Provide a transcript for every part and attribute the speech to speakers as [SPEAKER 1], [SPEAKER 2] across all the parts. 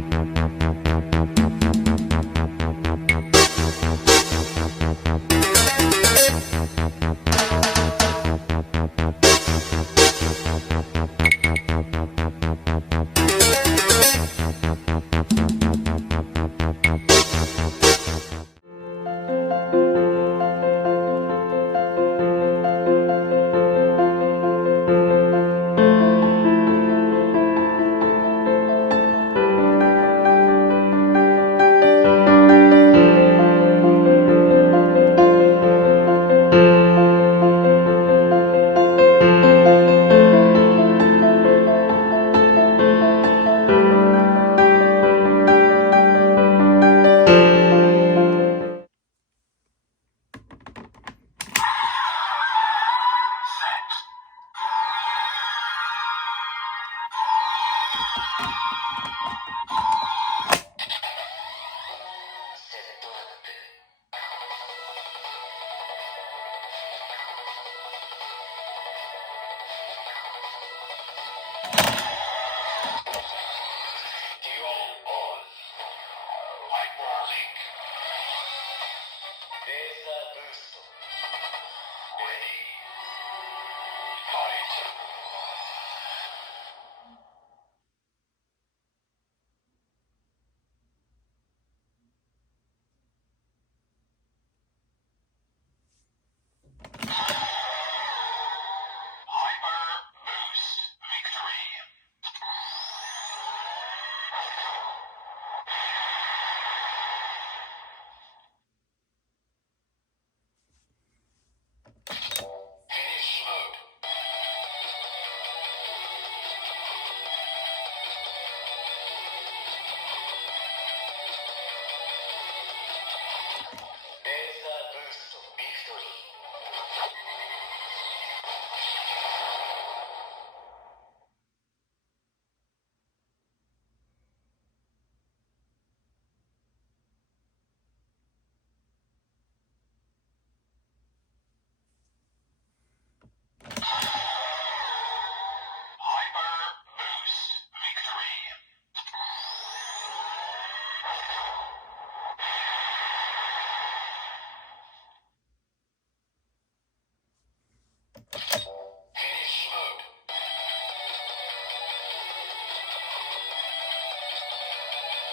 [SPEAKER 1] Mm-hmm.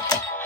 [SPEAKER 1] Thank you.